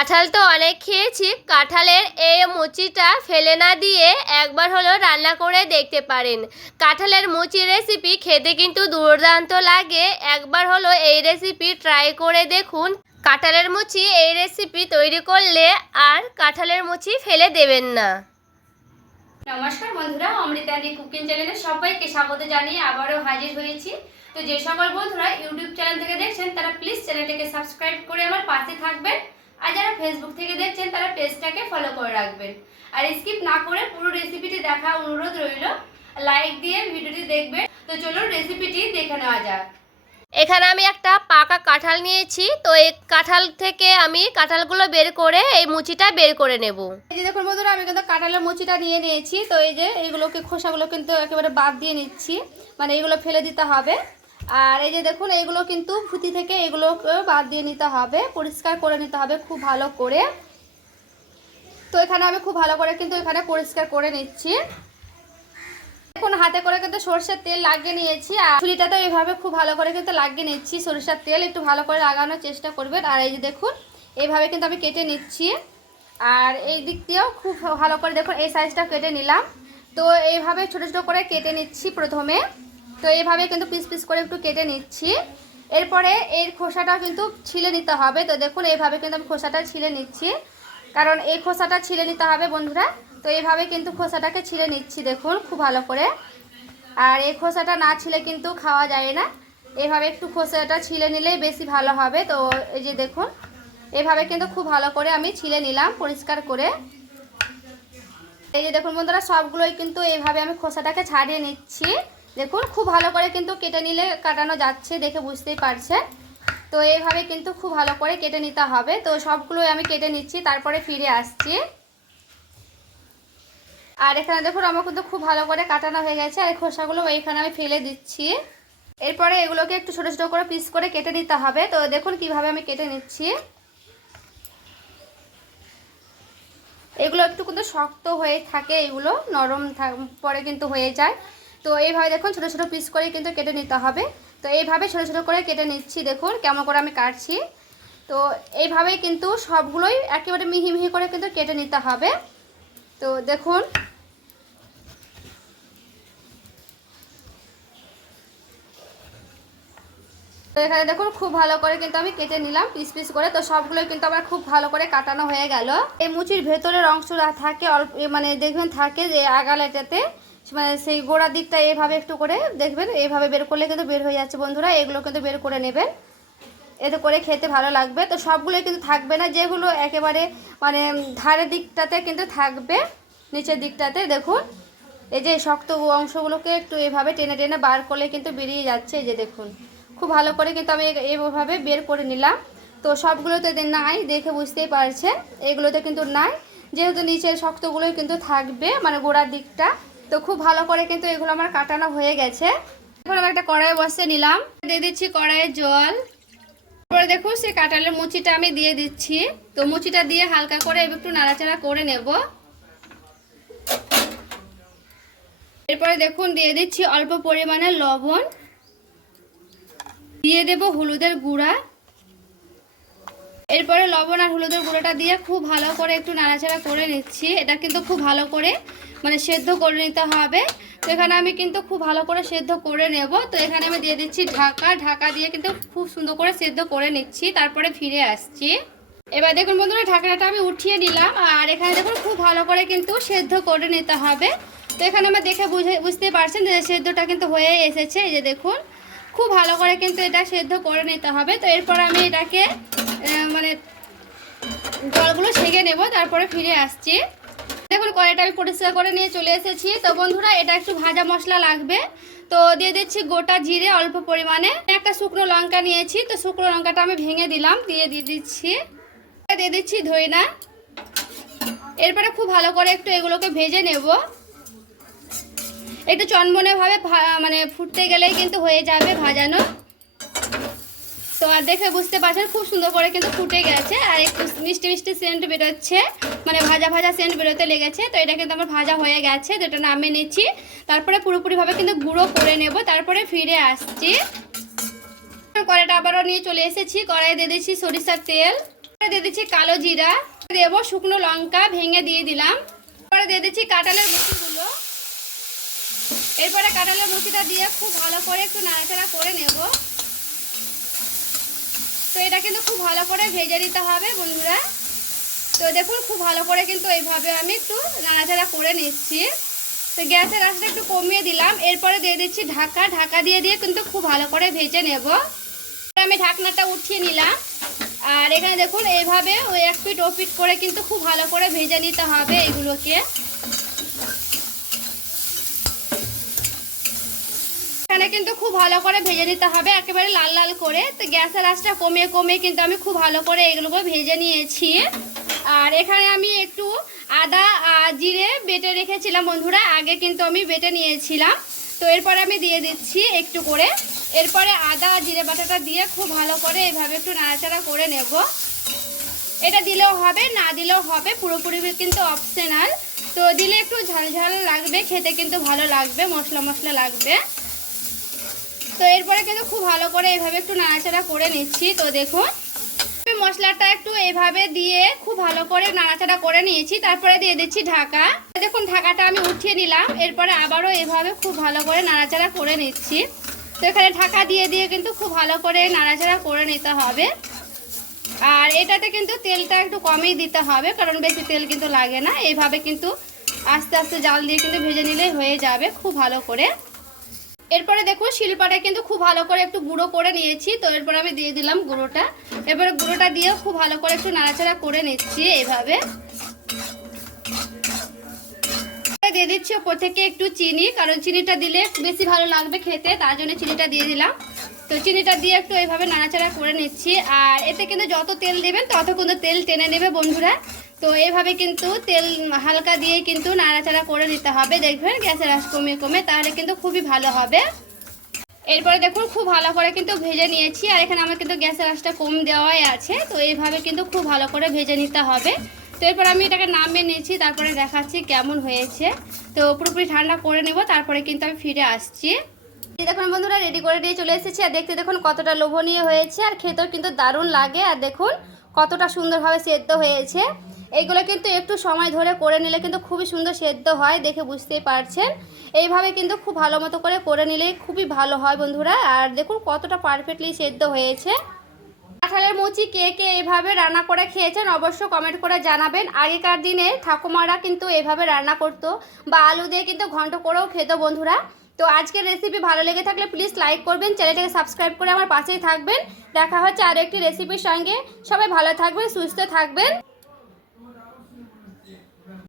কাঁঠাল তো অনেক খেয়েছি, কাঁঠালের এই মুচিটা ফেলে না দিয়ে একবার হলো রান্না করে দেখতে পারেন। কাঁঠালের মুচি রেসিপি খেতে কিন্তু দুর্দান্ত লাগে, একবার হলো এই রেসিপি ট্রাই করে দেখুন। কাঁঠালের মুচি এই রেসিপি তৈরি করলে আর কাঁঠালের মুচি ফেলে দেবেন না। নমস্কার বন্ধুরা, অমৃতাদি কুকিং চ্যানেলে সবাইকে স্বাগত জানিয়ে আবারও হাজির হয়েছি। তো যে সকল বন্ধুরা ইউটিউব চ্যানেল থেকে দেখছেন তারা প্লিজ চ্যানেলটাকে সাবস্ক্রাইব করে আমার পাশে থাকবেন, আর যারা ফেসবুক থেকে দেখছেন তারা পেজটাকে ফলো করে রাখবেন। আর স্কিপ না করে পুরো রেসিপিটি দেখা অনুরোধ রইল, লাইক দিয়ে ভিডিওটি দেখবেন। তো চলুন রেসিপিটি দেখে নেওয়া যাক। এখানে আমি একটা পাকা কাঁঠাল নিয়েছি, তো এই কাঁঠাল থেকে আমি কাঁঠালগুলো বের করে এই মুচিটা বের করে নেব। এই যে দেখুন বন্ধুরা, আমি কিন্তু কাঁঠালের মুচিটা নিয়ে নিয়েছি। তো এই যে এইগুলোকে খোসাগুলো কিন্তু একেবারে বাদ দিয়ে নিচ্ছি, মানে এইগুলো ফেলে দিতে হবে। আর এই যে দেখুন এইগুলো কিন্তু ফুতি থেকে এগুলোকে বাদ দিয়ে নিতে হবে, পরিষ্কার করে নিতে হবে খুব ভালো করে। তো এখানে আমি খুব ভালো করে কিন্তু এখানে পরিষ্কার করে নিচ্ছি। এখন হাতে করে কিন্তু সরষের তেল লাগিয়ে নিয়েছি, আর ছুরিটাতে এইভাবে খুব ভালো করে কিন্তু লাগিয়ে নিচ্ছি। সরষের তেল একটু ভালো করে লাগানোর চেষ্টা করবেন। আর এই যে দেখুন এইভাবে কিন্তু আমি কেটে নিচ্ছি, আর এই দিক দিয়েও খুব ভালো করে দেখুন এই সাইজটা কেটে নিলাম। তো এইভাবে ছোটো ছোটো করে কেটে নিচ্ছি প্রথমে। তো এইভাবে কিন্তু পিস পিস করে একটু কেটে নিচ্ছি। এরপরে এর খোসাটাও কিন্তু ছিলে নিতে হবে। তো দেখুন এইভাবে কিন্তু আমি খোসাটা ছিলে নিচ্ছি, কারণ এই খোসাটা ছিলে নিতে হবে বন্ধুরা। তো এইভাবে কিন্তু খোসাটাকে ছিলে নিচ্ছি দেখুন খুব ভালো করে। আর এই খোসাটা না ছিলে কিন্তু খাওয়া যায় না, এইভাবে একটু খোসাটা ছিলে নিলেই বেশি ভালো হবে। তো এই যে দেখুন এভাবে কিন্তু খুব ভালো করে আমি ছিলে নিলাম পরিষ্কার করে। এই যে দেখুন বন্ধুরা, সবগুলোই কিন্তু এইভাবে আমি খোসাটাকে ছাড়িয়ে নিচ্ছি। দেখুন খুব ভালো করে কিন্তু কেটে নিলে কাটানো যাচ্ছে, দেখে বুঝতেই পারছেন। তো এইভাবে কিন্তু খুব ভালো করে কেটে নিতে হবে। তো সবগুলোই আমি কেটে নিচ্ছি, তারপরে ফিরে আসছি। আর এখানে দেখুন আমার কিন্তু খুব ভালো করে কাটানো হয়ে গেছে, আর খোসাগুলো এইখানে আমি ফেলে দিচ্ছি। এরপরে এগুলোকে একটু ছোটো ছোটো করে পিস করে কেটে নিতে হবে। তো দেখুন কিভাবে আমি কেটে নিচ্ছি। এগুলো একটু কিন্তু শক্ত হয়ে থাকে, এগুলো নরম পরে কিন্তু হয়ে যায়। তো এইভাবে দেখুন ছোটো ছোটো পিস করে কিন্তু কেটে নিতে হবে। তো এইভাবে ছোটো ছোটো করে কেটে নিচ্ছি, দেখুন কেমন করে আমি কাটছি। তো এইভাবেই কিন্তু সবগুলোই একেবারে মিহি মিহি করে কিন্তু কেটে নিতে হবে। তো দেখুন তো এখানে দেখুন খুব ভালো করে কিন্তু আমি কেটে নিলাম পিস পিস করে। তো সবগুলোই কিন্তু আমার খুব ভালো করে কাটানো হয়ে গেল। এই মুচির ভেতরের অংশ থাকে অল্প, মানে দেখবেন থাকে যে আগালেটাতে, মানে সেই গোড়ার দিকটা এইভাবে একটু করে দেখবেন, এইভাবে বের করলে কিন্তু বের হয়ে যাচ্ছে বন্ধুরা। এগুলো কিন্তু বের করে নেবেন, এতে করে খেতে ভালো লাগবে। তো সবগুলোই কিন্তু থাকবে না, যেগুলো একেবারে মানে ধারের দিকটাতে কিন্তু থাকবে, নিচের দিকটাতে দেখুন এই যে শক্ত অংশগুলোকে একটু এইভাবে টেনে টেনে বার করলে কিন্তু বেরিয়ে যাচ্ছে। এই যে দেখুন খুব ভালো করে কিন্তু আমি এইভাবে বের করে নিলাম। তো সবগুলোতে নাই, দেখে বুঝতেই পারছেন এগুলোতে কিন্তু নাই, যেহেতু নিচের শক্তগুলোই কিন্তু থাকবে মানে গোড়ার দিকটা। তো খুব ভালো করে কিন্তু এগুলো আমার কাটানো হয়ে গেছে। এখন আমি একটা কড়াই বসিয়ে নিলাম, দিয়ে দিচ্ছি কড়াইয়ে জল। তারপরে দেখুন সেই কাঁঠালের মুচিটা আমি দিয়ে দিচ্ছি। তো মুচিটা দিয়ে হালকা করে একটু নাড়াচাড়া করে নেব। এরপরে দেখুন দিয়ে দিচ্ছি অল্প পরিমাণে লবণ, দিয়ে দেব হলুদের গুঁড়া। এরপরে লবণ আর হলুদের গুঁড়োটা দিয়ে খুব ভালো করে একটু নাড়াচাড়া করে নিচ্ছি। এটা কিন্তু খুব ভালো করে মানে সেদ্ধ করে নিতে হবে। তো এখানে আমি কিন্তু খুব ভালো করে সেদ্ধ করে নেব। তো এখানে আমি দিয়ে দিচ্ছি ঢাকা দিয়ে কিন্তু খুব সুন্দর করে সেদ্ধ করে নিচ্ছি, তারপরে ফিরে আসছি। এবার দেখুন বন্ধুরা ঢাকনাটা আমি উঠিয়ে নিলাম, আর এখানে দেখুন খুব ভালো করে কিন্তু সেদ্ধ করে নিতে হবে। তো এখানে আমরা দেখে বুঝতে পারছেন যে সেদ্ধটা কিন্তু হয়ে এসেছে। এই যে দেখুন খুব ভালো করে কিন্তু এটা সেদ্ধ করে নিতে হবে। তো এরপর আমি এটাকে মানে জলগুলো ছেঁকে নেব, তারপরে ফিরে আসছি। দেখুন কড়াইটা আমি পরিষ্কার করে নিয়ে চলে এসেছি। তো বন্ধুরা এটা একটু ভাজা মশলা লাগবে। তো দিয়ে দিচ্ছি গোটা জিরে অল্প পরিমাণে, একটা শুকনো লঙ্কা নিয়েছি। তো শুকনো লঙ্কাটা আমি ভেঙে দিলাম, দিয়ে দিচ্ছি ধইনা। এরপরে খুব ভালো করে একটু এগুলোকে ভেজে নেব, একটু চনমনেভাবে মানে ফুটতে গেলেই কিন্তু হয়ে যাবে ভাজানো। তো আর দেখে বুঝতে পারছেন খুব সুন্দর করে কিন্তু ফুটে গেছে, আর একটু মিষ্টি মিষ্টি সেন্ট বেরোচ্ছে, মানে ভাজা ভাজা সেন্ট বেরোতে লেগেছে। তো এটা কিন্তু আমার ভাজা হয়ে গেছে, তো এটা নামিয়ে নিচ্ছি। তারপরে পুরোপুরিভাবে কিন্তু গুঁড়ো করে নেব, তারপরে ফিরে আসছি। কড়াইটা আবারও নিয়ে চলে এসেছি, কড়াইয়ে দিয়ে দিচ্ছি সরিষার তেল। দিয়ে দিচ্ছি কালো জিরা, দেবো শুকনো লঙ্কা ভেঙে দিয়ে দিলাম। এরপরে দিয়ে দিচ্ছি কাঁঠালের মুচিগুলো। এরপরে কাঁঠালের মুচিটা দিয়ে খুব ভালো করে একটু নাড়াচাড়া করে নেব। তো এটা কিন্তু খুব ভালো করে ভেজে নিতে হবে বন্ধুরা। তো দেখুন খুব ভালো করে কিন্তু এইভাবে আমি একটু নাড়াচাড়া করে নিচ্ছি। তো গ্যাসের আঁচটা একটু কমিয়ে দিলাম। এরপরে দিয়ে দিচ্ছি ঢাকা, ঢাকা দিয়ে কিন্তু খুব ভালো করে ভেজে নেব। আমি ঢাকনাটা উঠিয়ে নিলাম। আর এখানে দেখুন এইভাবে ওই এক পিঠ ও পিঠ করে কিন্তু খুব ভালো করে ভেজে নিতে হবে এগুলোকে। এখানে কিন্তু খুব ভালো করে ভেজে নিতে হবে একেবারে লাল লাল করে। তো গ্যাসের আঁচটা কমিয়ে কমিয়ে কিন্তু আমি খুব ভালো করে এগুলোকে ভেজে নিয়েছি। আর এখানে আমি একটু আদা জিরে বেটে রেখেছিলাম বন্ধুরা, আগে কিন্তু আমি বেটে নিয়েছিলাম। তো এরপরে আমি দিয়ে দিচ্ছি একটু করে। এরপরে আদা জিরে বাটাটা দিয়ে খুব ভালো করে এইভাবে একটু নাড়াচাড়া করে নেব। এটা দিলেও হবে, না দিলেও হবে, পুরোপুরি কিন্তু অপশনাল। তো দিলে একটু ঝাল ঝাল লাগবে, খেতে কিন্তু ভালো লাগবে, মশলা মশলা লাগবে। তো এরপরে কিন্তু খুব ভালো করে এইভাবে একটু নাড়াচাড়া করে নিচ্ছি। তো দেখুন মশলাটা একটু এইভাবে দিয়ে খুব ভালো করে নাড়াচাড়া করে নিয়েছি। তারপরে দিয়ে দিচ্ছি ঢাকা। দেখুন ঢাকাটা আমি উঠিয়ে নিলাম। এরপরে আবারও এভাবে খুব ভালো করে নাড়াচাড়া করে নিচ্ছি। তো এখানে ঢাকা দিয়ে কিন্তু খুব ভালো করে নাড়াচাড়া করে নিতে হবে। আর এটাতে কিন্তু তেলটা একটু কমই দিতে হবে, কারণ বেশি তেল কিন্তু লাগে না। এইভাবে কিন্তু আস্তে আস্তে জাল দিয়ে কিন্তু ভেজে নিলেই হয়ে যাবে খুব ভালো করে। এরপরে দেখুন শিলপাটা কিন্তু খুব ভালো করে একটু গুঁড়ো করে নিয়েছি। তো এরপরে আমি দিয়ে দিলাম গুঁড়োটা। এবারে গুঁড়োটা দিয়েও খুব ভালো করে একটু নাড়াচাড়া করে নিচ্ছি এইভাবে। দিয়ে দিচ্ছি ওপর থেকে একটু চিনি, কারণ চিনিটা দিলে বেশি ভালো লাগবে খেতে, তার জন্য চিনিটা দিয়ে দিলাম। তো চিনিটা দিয়ে একটু এইভাবে নাড়াচাড়া করে নিচ্ছি। আর এতে কিন্তু যত তেল দেবেন তত কিন্তু তেল টেনে নেবে বন্ধুরা। তো এইভাবে কিন্তু তেল হালকা দিয়ে কিন্তু নাড়াচাড়া করে নিতে হবে। দেখবেন গ্যাসের আঁচ কমিয়ে কমে, তাহলে কিন্তু খুবই ভালো হবে। এরপরে দেখুন খুব ভালো করে কিন্তু ভেজে নিয়েছি। আর এখানে আমার কিন্তু গ্যাসের আঁচটা কম দেওয়াই আছে। তো এইভাবে কিন্তু খুব ভালো করে ভেজে নিতে হবে। তো এরপর আমি এটাকে নামিয়ে নিয়েছি, তারপরে দেখাচ্ছি কেমন হয়েছে। তো পুরোপুরি ঠান্ডা করে নেব, তারপরে কিন্তু আমি ফিরে আসছি। দেখুন বন্ধুরা রেডি করে দিয়ে চলে এসেছি। আর দেখতে দেখুন কতটা লোভনীয় হয়েছে, আর খেতেও কিন্তু দারুণ লাগে। আর দেখুন কতটা সুন্দরভাবে সেদ্ধ হয়েছে। এইগুলো কিন্তু একটু সময় ধরে করে নিলে কিন্তু খুবই সুন্দর সেদ্ধ হয়, দেখে বুঝতেই পারছেন। এইভাবে কিন্তু খুব ভালো মতো করে নিলে খুবই ভালো হয় বন্ধুরা। আর দেখুন কতটা পারফেক্টলি সেদ্ধ হয়েছে। কাঁঠালের মুচি কে কে এইভাবে রান্না করে খেয়েছেন অবশ্য কমেন্ট করে জানাবেন। আগেকার দিনে ঠাকুমারা কিন্তু এভাবে রান্না করতো, বা আলু দিয়ে কিন্তু ঘন্ট করেও খেত বন্ধুরা। তো আজকের রেসিপি ভালো লেগে থাকলে প্লিজ লাইক করবেন, চ্যানেলটাকে সাবস্ক্রাইব করে আমার পাশেই থাকবেন। দেখা হচ্ছে আরও একটি রেসিপির সঙ্গে। সবাই ভালো থাকবেন, সুস্থ থাকবেন।